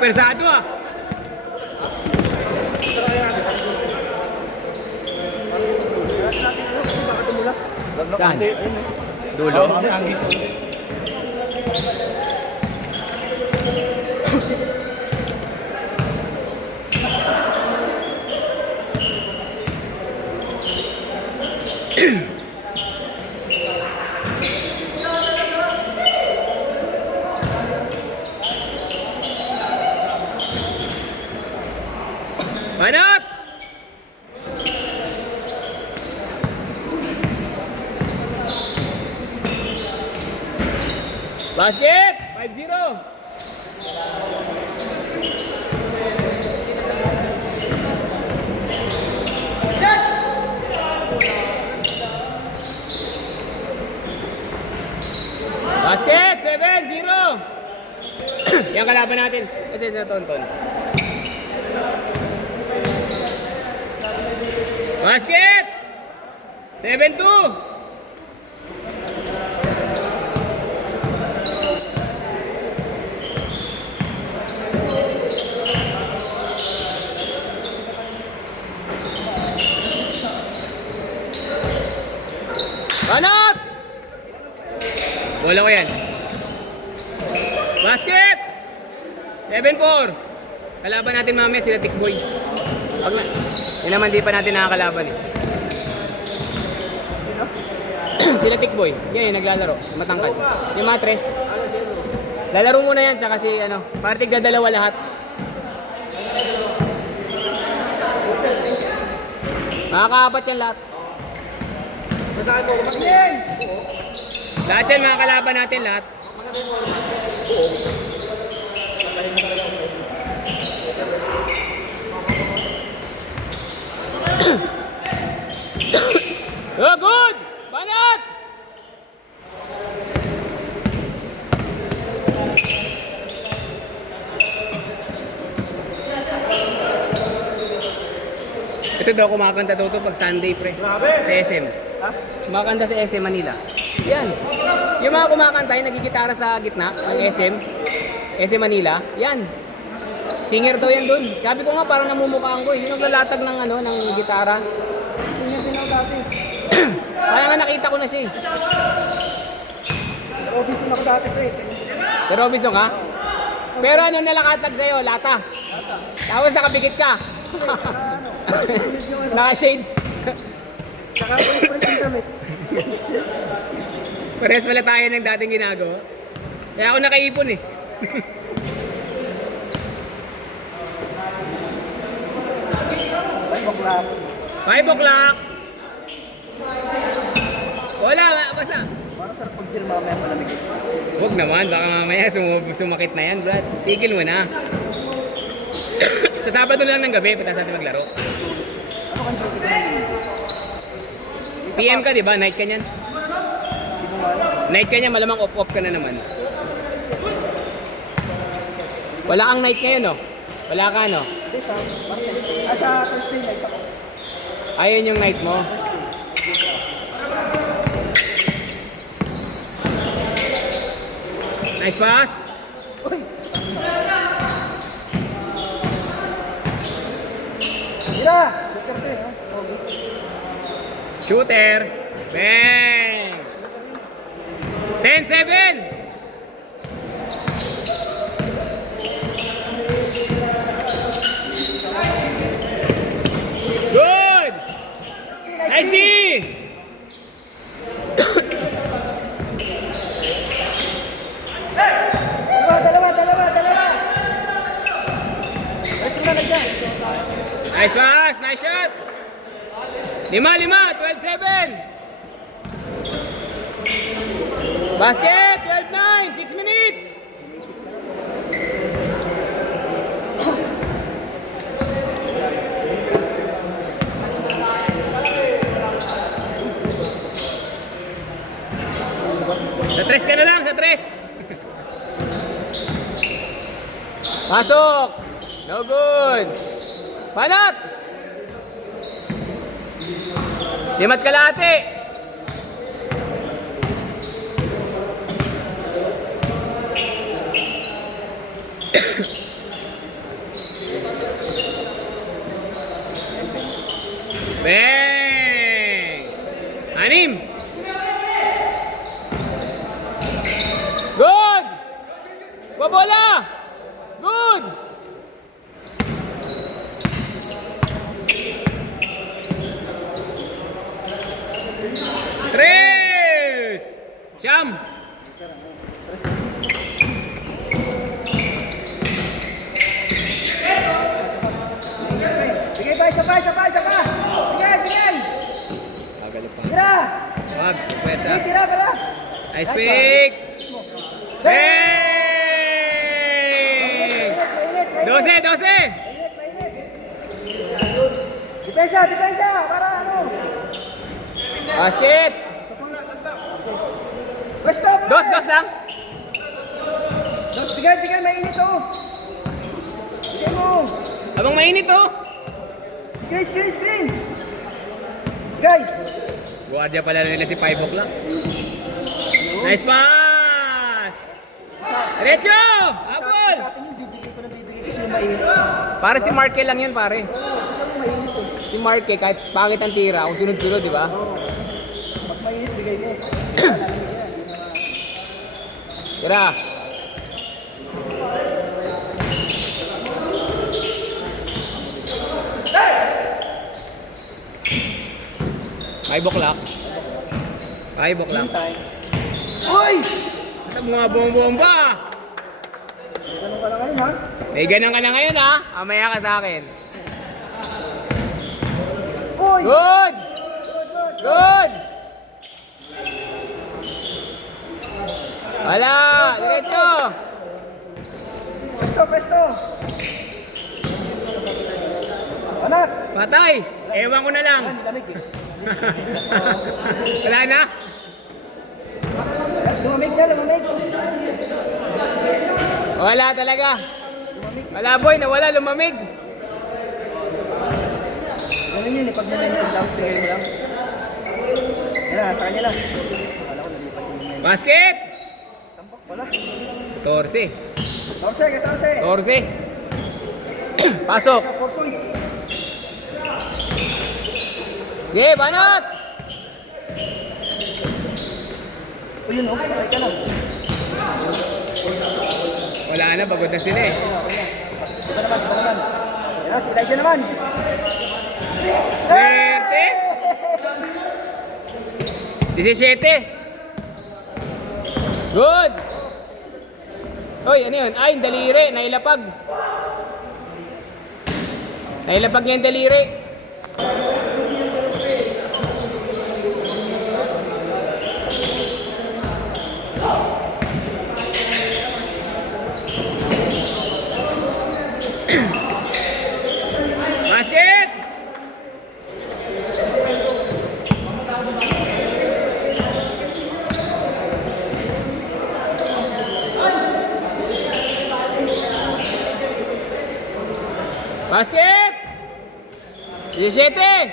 persado ah. Saan? Dulo? Manot! Basket! 5-0! Basket! 7-0! Yan kalaban natin. Kasi ito, Tonton. Basket! 7-2! Banat! Bola ko yan. Basket! 7-4. Kalaban natin mamaya sila Tikboy. Wag na. Yan naman di pa natin nakakalaban eh. Sila Tikboy. Yan yung naglalaro. Matangkad. Yung mga tres. Lalaro muna yan tsaka si ano. Partig na dalawa lahat. Makakaapat yan lahat. Lahat yan mga kalaban natin lahat. Oh, good! Banat! Ito daw kumakanta daw ito pag Sunday pre. Sa SM. Kumakanta sa SM Manila. Yan. Yung mga kumakanta yung nagigitara sa gitna ng SM Manila. Yan. Singer daw yan dun. Sabi ko nga parang namumukhaan ko. Yung naglalatag ng ano ng gitara. Singer din ako dati. Kaya nga nakita ko na siya eh. Robinson ako dati ko eh. Sa Robinson ka? Pero ano nalakatag sa'yo? Lata. Tapos nakabigit ka. Naka-shades. Saka pre yung damit. Parehas pala tayo ng dating ginagawa. Kaya ako nakaipon eh. 5 o'clock. 5 o'clock. Wala, basta. Para sa pag-beer mamaya malamig. Huwag naman, baka mamaya sumakit na yan, Brad. Tigil mo na. Sa Sabado lang ng gabi, pataas natin maglaro. Ano kang duty ka na PM ka, di ba? Night ka niyan. Night ka niyan, malamang off-off ka na naman. Wala kang night ngayon, no? Wala ka, no? Hindi, sa Martes. Sa Thursday night ako. Ayun yung night mo. Nice pass. Uy! Mira! Shooter din, ha? Okay. Shooter. Bang! 10-7. Good! Nice D! Dalawa! Ay, tingnan na dyan. Nice pass, nice shot. 5-5, 12-7. Basket, 12-9, 6 minutes. Sa tres ka na lang, sa tres. Pasok. No good. Panat. Limat kalahati. Bang! 6. Good! Bola! Good! Tres! Siyam! Sige pa, isa pa, isa pa, isa pa. Bigyan, bigyan. Tira. Wag, pwesa. Sige, tira, tira. Nice pick! Bang! Mainit, mainit. 12! Mainit, mainit. Depensa, depensa. Para ano? Basket! Pwesto. Dos lang! Bigyan, bigyan. Mainit oh. Bigyan mo. Habang mainit oh! Screen, screen, screen. Guys. Guardia pala nila si 5 o'clock. Nice pass! Diretso! Abol! Sa atin yung bibigay ko ng bibigay kasi yung mainit. Para si Marque lang yun pare. Yung mainit oh. Si Marque kahit pangit ang tira, kung sunod-sunod, di ba? Pag mainit, bigay mo. Tira! Five o'clock. 5 o'clock. Uy! Ano mga bomba? Ganun ka na ngayon ha? May ganang ka na ngayon ha. Amaya ka sa akin. Uy! Good! Good! Wala! Diretso! Pwesto, pwesto. Anak! Patay! Ewan ko na lang. Hindi lamig eh. Wala na? Lumamig na, lumamig. Wala talaga. Wala boy, nawala, lumamig. Ganun yun eh, pag momentum lang, bigay mo lang. Yan na, sa kanya lang. Akala ko nalipad yung momentum. Basket! Tambak pala. 14. 14, 14. 14. Pasok. 4 points. Okay, banat! O yun o, patay ka lang. Wala na, pagod na sila eh. Iba naman, iba naman. Yan na, si Elijah naman. 17. Good! Hoy, ano yun? Ay, yung daliri, nailapag. Nailapag niya yung daliri. Basket! Basket! 17!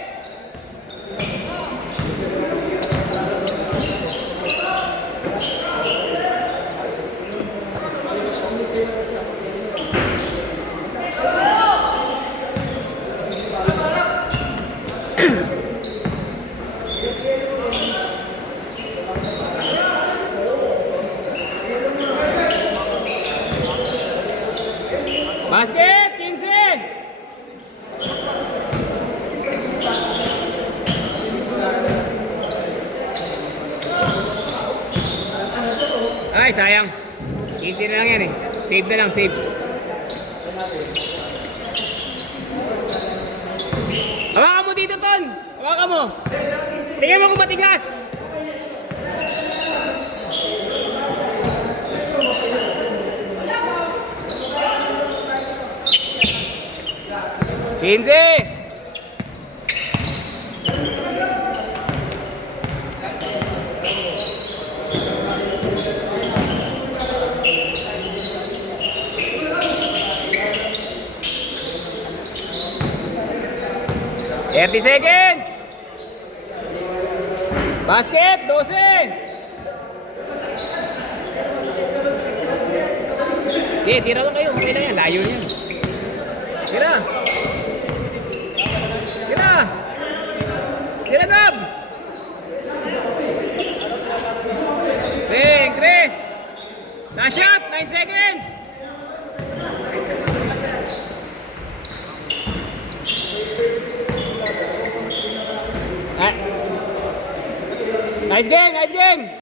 Basket! 15! Ay, sayang. 15 na lang yan eh. Save na lang, save. Hawakan mo dito, Ton. Hawakan mo. Tingnan mo kung matigas. Quince. Thirty seconds. Basket, 12. Okay, tira lang kayo. Okay lang yan. Layo yan. Tira. Tira. Nice game, nice game!